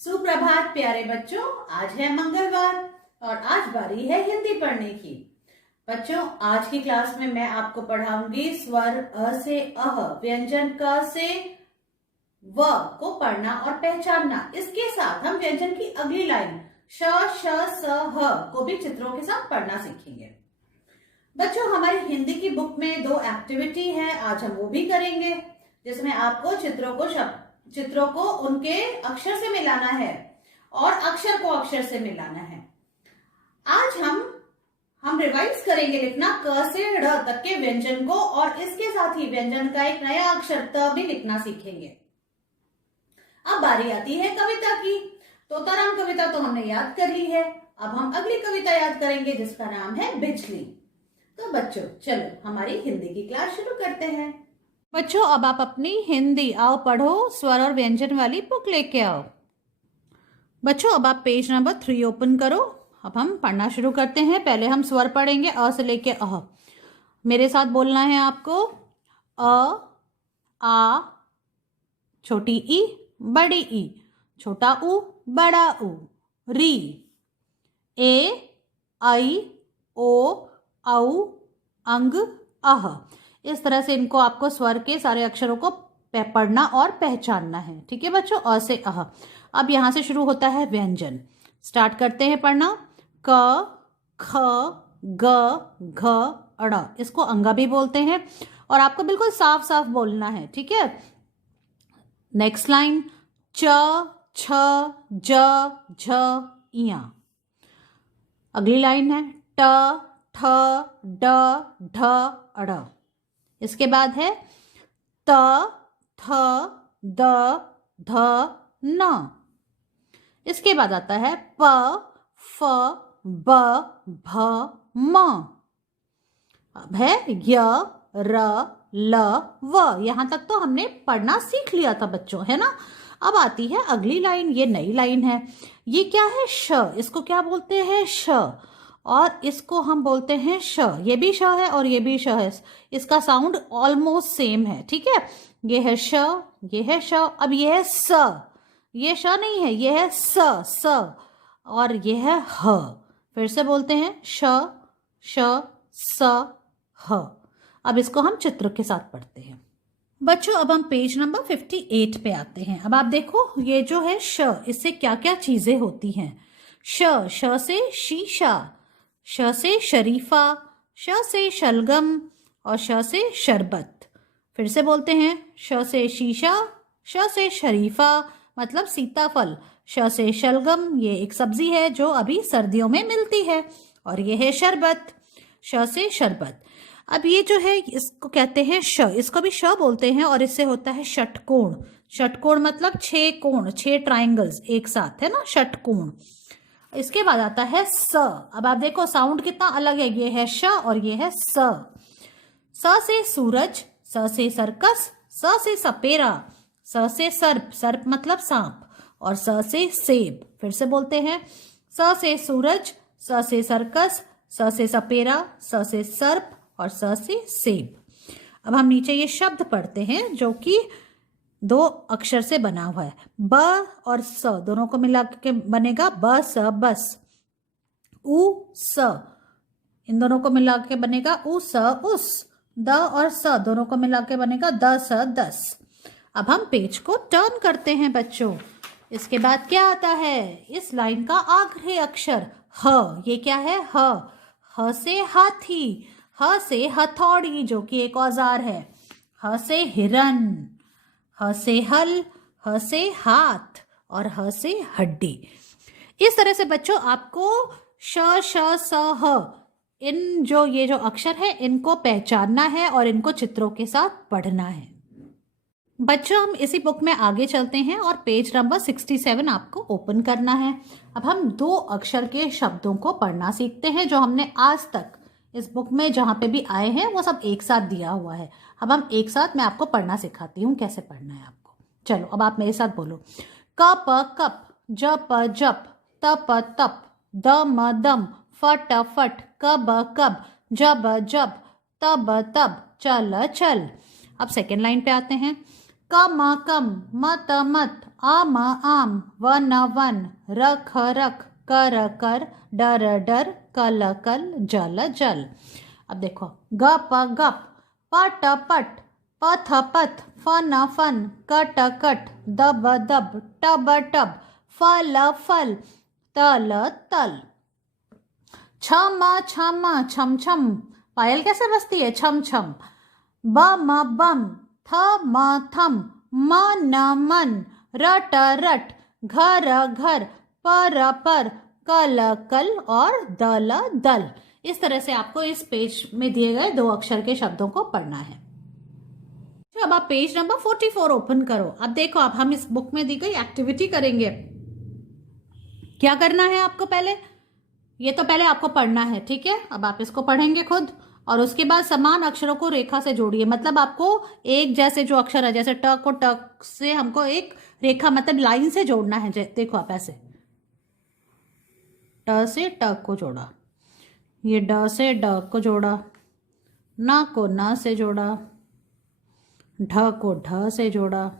सुप्रभात प्यारे बच्चों। आज है मंगलवार और आज बारी है हिंदी पढ़ने की। बच्चों, आज की क्लास में मैं आपको पढ़ाऊंगी स्वर अ से अह, व्यंजन क से व को पढ़ना और पहचानना। इसके साथ हम व्यंजन की अगली लाइन श, श, स, ह को भी चित्रों के साथ पढ़ना सीखेंगे। बच्चों, हमारी हिंदी की बुक में 2 एक्टिविटी है, आज हम वो भी करेंगे, जिसमें आपको चित्रों को उनके अक्षर से मिलाना है और अक्षर को अक्षर से मिलाना है। आज हम रिवाइज करेंगे लिखना क से ड़ तक के व्यंजन को और इसके साथ ही व्यंजन का एक नया अक्षर त भी लिखना सीखेंगे। अब बारी आती है कविता की। तोताराम कविता तो हमने याद कर ली है, अब हम अगली कविता याद करेंगे जिसका नाम है बिजली। तो बच्चों, चलो हमारी हिंदी की क्लास शुरू करते हैं। बच्चों, अब आप अपनी हिंदी आओ पढ़ो स्वर और व्यंजन वाली बुक लेके आओ। बच्चों, अब आप पेज नंबर 3 ओपन करो। अब हम पढ़ना शुरू करते हैं। पहले हम स्वर पढ़ेंगे अ से लेके अह। मेरे साथ बोलना है आपको। अ, आ, छोटी ई, बड़ी ई, छोटा ऊ, बड़ा ऊ, री, ए, आई, ओ, औ, अंग, अह। इस तरह से इनको आपको स्वर के सारे अक्षरों को पढ़ना और पहचानना है। ठीक है बच्चों, अ से अह। अब यहां से शुरू होता है व्यंजन। स्टार्ट करते हैं पढ़ना। क, ख, ग, घ, अड़। इसको अंगा भी बोलते हैं और आपको बिल्कुल साफ साफ बोलना है। ठीक है। नेक्स्ट लाइन च, छ, ज, झ, इया। अगली लाइन है ट, ठ, ड, ढ, अड़। इसके बाद है त, थ, द, ध, न। इसके बाद आता है प, फ, ब, भ, म। अब है य, र, ल, व। यहां तक तो हमने पढ़ना सीख लिया था बच्चों, है ना। अब आती है अगली लाइन, ये नई लाइन है। ये क्या है? श। इसको क्या बोलते हैं? श। और इसको हम बोलते हैं श। ये भी श है और ये भी श है। इसका साउंड ऑलमोस्ट सेम है। ठीक है। ये है श, ये है श। अब ये है स। ये श नहीं है, ये है स, स। और ये है ह। फिर से बोलते हैं श, श, स, ह। अब इसको हम चित्र के साथ पढ़ते हैं। बच्चों, अब हम पेज नंबर 58 पे आते हैं। अब आप देखो, ये जो है श, इससे क्या क्या चीजें होती हैं। श से शीशा, श से शरीफा, श से शलगम और श से शरबत। फिर से बोलते हैं श से शीशा, श से शरीफा मतलब सीताफल, श से शलगम ये एक सब्जी है जो अभी सर्दियों में मिलती है, और ये है शरबत, श से शरबत। अब ये जो है इसको कहते हैं श, इसको भी श बोलते हैं और इससे होता है षटकोण। षटकोण मतलब 6 कोण, 6 ट्राइंगल्स एक साथ, है ना, षटकोण। इसके बाद आता है स। अब आप देखो साउंड कितना अलग है, ये है श और ये है स। स से सूरज, स से सर्कस, स से सपेरा, स से सर्प, सर्प मतलब सांप, और स से सेब। फिर से बोलते हैं स से सूरज, स से सर्कस, स से सपेरा, स से सर्प और स से सेब। अब हम नीचे ये शब्द पढ़ते हैं जो कि 2 अक्षर से बना हुआ है। ब और स दोनों को मिला के बनेगा ब स बस। उ स, इन दोनों को मिला के बनेगा उ स उस। द और स दोनों को मिला के बनेगा द स दस। अब हम पेज को टर्न करते हैं बच्चों। इसके बाद क्या आता है? इस लाइन का आखिरी अक्षर ह। ये क्या है? ह। ह से हाथी, ह से हथौड़ी जो कि एक औजार है, ह से हिरन, ह से हल, ह से हाथ और ह से हड्डी। इस तरह से बच्चों आपको श, श, स, ह, इन ये जो अक्षर है इनको पहचानना है और इनको चित्रों के साथ पढ़ना है। बच्चों, हम इसी बुक में आगे चलते हैं और पेज नंबर 67 आपको ओपन करना है। अब हम 2 अक्षर के शब्दों को पढ़ना सीखते हैं जो हमने आज तक इस बुक में जहाँ पे भी आए हैं वो सब एक साथ दिया हुआ है। अब हम एक साथ, मैं आपको पढ़ना सिखाती हूँ कैसे पढ़ना है आपको। चलो अब आप मेरे साथ बोलो। क प कप, ज प जप, त प तप, द म दम, फ ट फट, क ब कब, ज ब जब, त ब तब, चल चल। अब सेकेंड लाइन पे आते हैं। कम कम, मत मत, आम आम, वन वन, रख रख, कर कर, डर डर, कल कल, जल जल। अब देखो, गप गप, पट पट, पथ पथ, फन फन, कट कट, दब दब, टब टब, फल फल, तल तल। छम छम, छम छम, पायल कैसे बजती है? छम छम। बम बम, थम थम, मन मन, रट रट, घर घर, पर, कल कल और दल दल। इस तरह से आपको इस पेज में दिए गए 2 अक्षर के शब्दों को पढ़ना है। तो अब आप पेज नंबर 44 ओपन करो। अब देखो, अब हम इस बुक में दी गई एक्टिविटी करेंगे। क्या करना है आपको? पहले ये तो पहले आपको पढ़ना है, ठीक है? अब आप इसको पढ़ेंगे खुद, और उसके बाद समान अक्षरों को रेखा से जोड़िए। मतलब आपको एक जैसे जो अक्षर है, जैसे ट को ट से हमको एक रेखा मतलब लाइन से जोड़ना है। देखो आप ऐसे ट से ट को जोड़ा, ये ड से ड को जोड़ा, न को न से जोड़ा, ढ को ढ से जोड़ा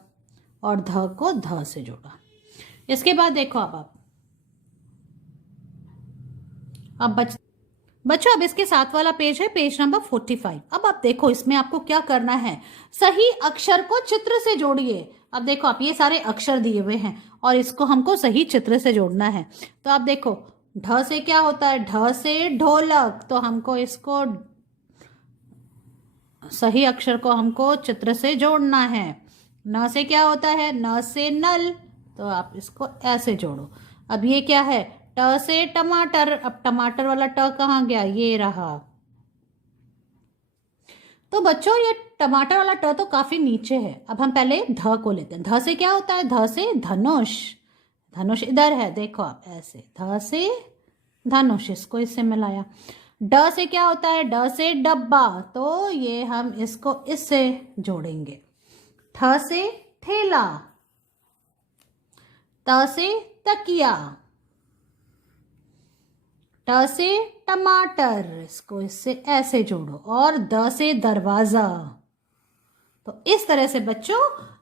और ध को ध से जोड़ा। इसके बाद देखो अब बच्चों अब इसके साथ वाला पेज है, पेज नंबर 45। अब आप देखो, इसमें आपको क्या करना है? सही अक्षर को चित्र से जोड़िए। अब देखो, आप ये सारे अक्षर दिए हुए हैं और इसको हमको सही चित्र से जोड़ना है। तो आप देखो, ढ से क्या होता है? ढ से ढोलक, तो हमको इसको सही अक्षर को हमको चित्र से जोड़ना है। न से क्या होता है? न से नल, तो आप इसको ऐसे जोड़ो। अब ये क्या है? ट से टमाटर, अब टमाटर वाला ट कहाँ गया? ये रहा। तो बच्चों, ये टमाटर वाला ट तो काफी नीचे है। अब हम पहले ध को लेते हैं। ध से क्या होता है? ध से धनुष, धनुष इधर है, देखो आप ऐसे, ध से धनुष, इसको इससे मिलाया। ड से क्या होता है? ड से डब्बा, तो ये हम इसको इससे जोड़ेंगे। ठ से थैला, त से तकिया, ट से टमाटर, इसको इससे ऐसे जोड़ो, और द से दरवाजा। तो इस तरह से बच्चों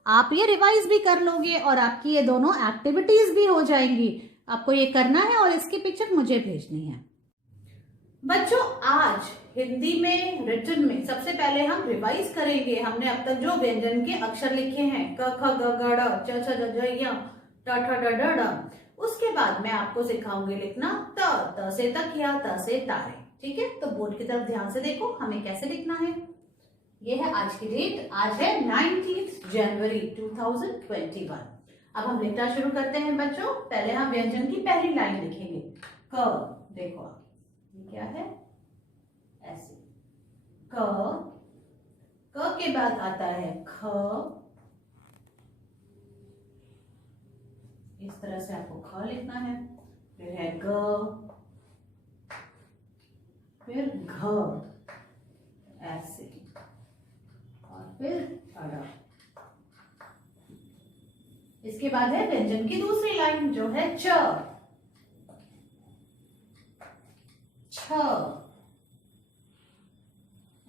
आप ये रिवाइज भी कर लोगे और आपकी ये दोनों एक्टिविटीज भी हो जाएंगी। आपको ये करना है और इसकी पिक्चर मुझे भेजनी है। बच्चों, आज हिंदी में रिटन में सबसे पहले हम रिवाइज करेंगे। हमने अब तक जो व्यंजन के अक्षर लिखे हैं, क ख ग घ ड़, च छ ज झ य, ट ठ ड ढ ढ। उसके बाद मैं आपको सिखाऊंगी लिखना त से तकिया, त से तारे। ठीक है? तो बोर्ड की तरफ ध्यान से देखो, हमें कैसे लिखना है। ये है आज की डेट, आज है 19 जनवरी 2021। अब हम लिखना शुरू करते हैं बच्चों। पहले हम व्यंजन की पहली लाइन लिखेंगे। क, देखो आप, ये क्या है? ऐसे क के बाद आता है ख, इस तरह से आपको ख लिखना है। फिर है ग, फिर घ, ऐसे, और फिर अड़ा। इसके बाद है व्यंजन की दूसरी लाइन जो है च, छ,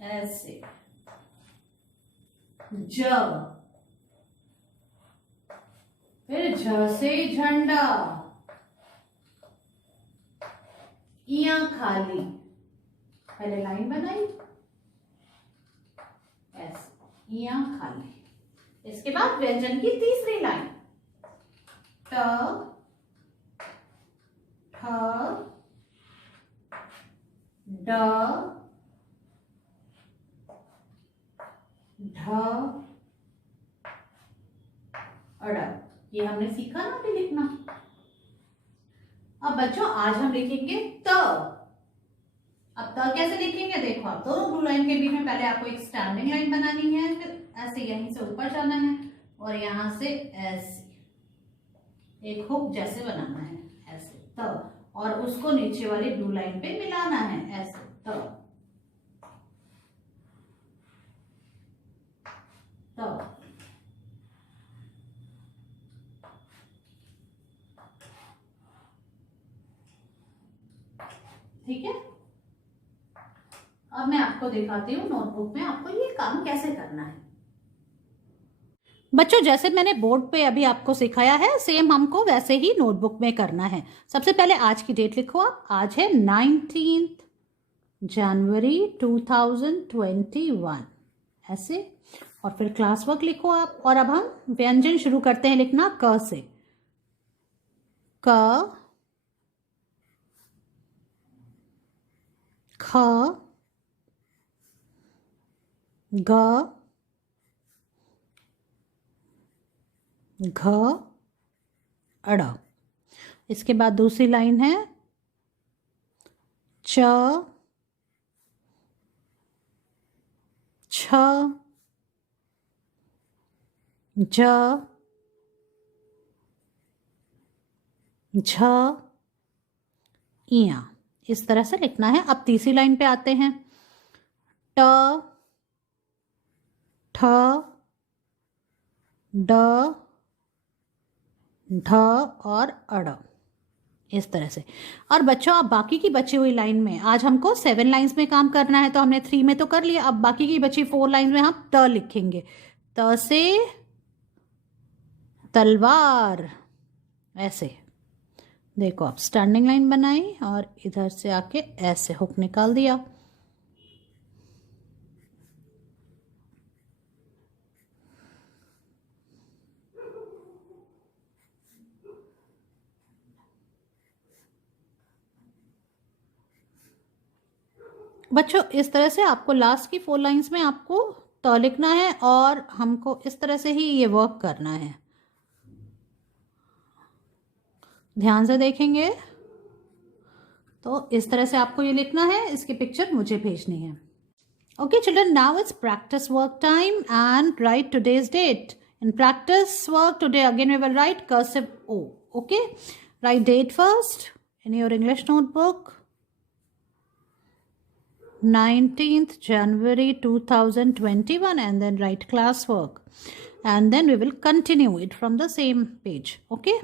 ऐसे, ज, फिर झ से झंडा, इया खाली, पहले लाइन बनाई ऐसे, इया खाली। इसके बाद व्यंजन की तीसरी लाइन ट, ठ, ड, ढ, अड़। ये हमने सीखा ना अभी लिखना। अब बच्चों आज हम लिखेंगे त। अब त कैसे लिखेंगे? देखो, आप दोनों ब्लू लाइन के बीच में पहले आपको एक स्टैंडिंग लाइन बनानी है, फिर ऐसे यहीं से ऊपर जाना है और यहां से ऐसे एक हुक जैसे बनाना है, ऐसे त, और उसको नीचे वाली ब्लू लाइन पे मिलाना है, ऐसे त। ठीक है? अब मैं आपको दिखाती हूँ नोटबुक में आपको ये काम कैसे करना है। बच्चों जैसे मैंने बोर्ड पे अभी आपको सिखाया है सेम हमको वैसे ही नोटबुक में करना है। सबसे पहले आज की डेट लिखो आप। आज है 19 जनवरी 2021 ऐसे, और फिर क्लास वर्क लिखो आप। और अब हम व्यंजन शुरू करते हैं लिखना क से। क, ख, ग, घ, अड़। इसके बाद दूसरी लाइन है च, छ, ज, झ, इया। इस तरह से लिखना है। अब तीसरी लाइन पे आते हैं। ट, ठ, ड, ढ और अड़, इस तरह से। और बच्चों आप बाकी की बची हुई लाइन में, आज हमको 7 लाइंस में काम करना है तो हमने 3 में तो कर लिया। अब बाकी की बची 4 लाइंस में हम त लिखेंगे। त से तलवार, ऐसे। देखो आप स्टैंडिंग लाइन बनाई और इधर से आके ऐसे हुक निकाल दिया। बच्चों इस तरह से आपको लास्ट की 4 लाइंस में आपको त लिखना है और हमको इस तरह से ही ये वर्क करना है। ध्यान से देखेंगे तो इस तरह से आपको ये लिखना है। इसकी पिक्चर मुझे भेजनी है। Okay children, now it's practice work time and write today's date. In practice work today again we will write cursive O. Okay, write date first in your English notebook. 19th January 2021 and then write classwork, and then we will continue it from the same page. Okay,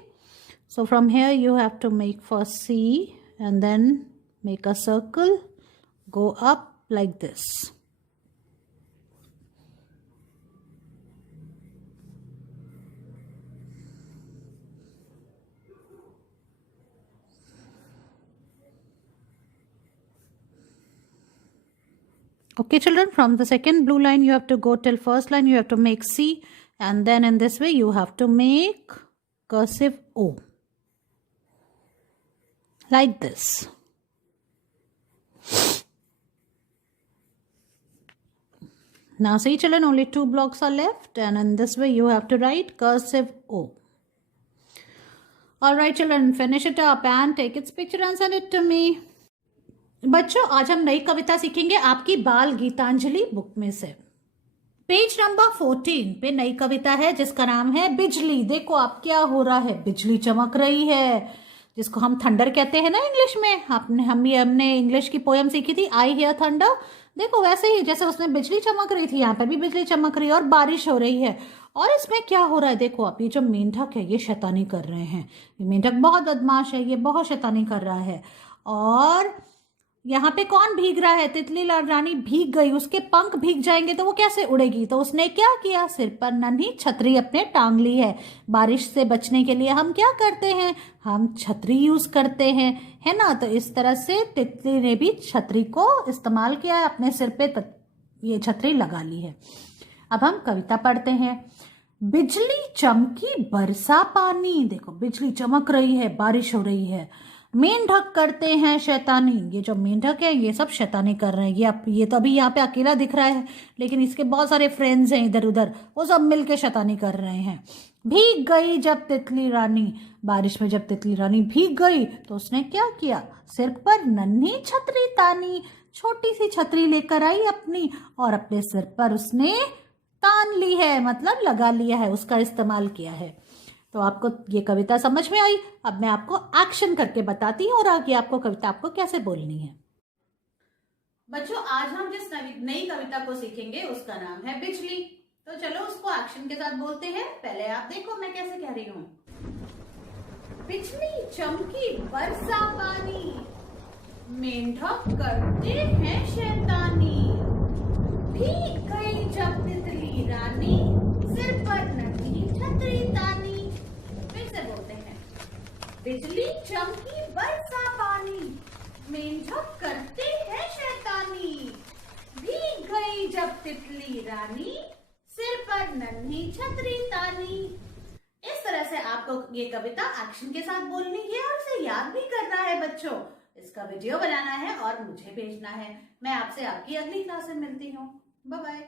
so from here you have to make first C and then make a circle, go up like this. Okay children, from the second blue line you have to go till first line, you have to make C, and then in this way you have to make cursive O like this. Now see children, only 2 blocks are left and in this way you have to write cursive O. Alright children, finish it up and take its picture and send it to me. बच्चों आज हम नई कविता सीखेंगे आपकी बाल Geetanjali book में से। Page number 14 पे नई कविता है जिसका नाम है बिजली। देखो आप क्या हो रहा है, बिजली चमक रही है, जिसको हम थंडर कहते हैं ना इंग्लिश में। हमने इंग्लिश की पोयम सीखी थी आई हियर थंडर। देखो वैसे ही जैसे उसमें बिजली चमक रही थी, यहाँ पर भी बिजली चमक रही है और बारिश हो रही है। और इसमें क्या हो रहा है देखो आप, ये जो मेंढक है ये शैतानी कर रहे हैं। ये मेंढक बहुत बदमाश है, ये बहुत शैतानी कर रहा है। और यहाँ पे कौन भीग रहा है, तितली रानी भीग गई, उसके पंख भीग जाएंगे तो वो कैसे उड़ेगी। तो उसने क्या किया, सिर पर नन्ही छतरी अपने टांग ली है। बारिश से बचने के लिए हम क्या करते हैं, हम छतरी यूज करते हैं, है ना। तो इस तरह से तितली ने भी छतरी को इस्तेमाल किया है, अपने सिर पे ये छतरी लगा ली है। अब हम कविता पढ़ते हैं। बिजली चमकी बरसा पानी, देखो बिजली चमक रही है, बारिश हो रही है। मेंढक करते हैं शैतानी, ये जो मेंढक है ये सब शैतानी कर रहे हैं। ये तो अभी यहाँ पे अकेला दिख रहा है, लेकिन इसके बहुत सारे फ्रेंड्स हैं इधर उधर, वो सब मिलके शैतानी कर रहे हैं। भीग गई जब तितली रानी, बारिश में जब तितली रानी भीग गई तो उसने क्या किया, सिर पर नन्ही छतरी तानी, छोटी सी छतरी लेकर आई अपनी और अपने सिर पर उसने तान ली है, मतलब लगा लिया है, उसका इस्तेमाल किया है। तो आपको ये कविता समझ में आई। अब मैं आपको एक्शन करके बताती हूँ और आगे आपको कविता आपको कैसे बोलनी है। बच्चों आज हम जिस नई कविता को सीखेंगे उसका नाम है बिजली। तो चलो उसको एक्शन के साथ बोलते हैं। पहले आप देखो मैं कैसे कह रही हूँ। बिजली चमकी बरसा पानी, मेंढक करते हैं शैतानी, भीग गई जब तितली रानी, सिर पर बिजली चमकी बरसा पानी, मेंढक करते हैं शैतानी, भीग गई जब तितली रानी, सिर पर नन्ही छतरी तानी। इस तरह से आपको ये कविता एक्शन के साथ बोलनी है और उसे याद भी करना है बच्चों। इसका वीडियो बनाना है और मुझे भेजना है। मैं आपसे आपकी अगली क्लास में मिलती हूँ। Bye bye.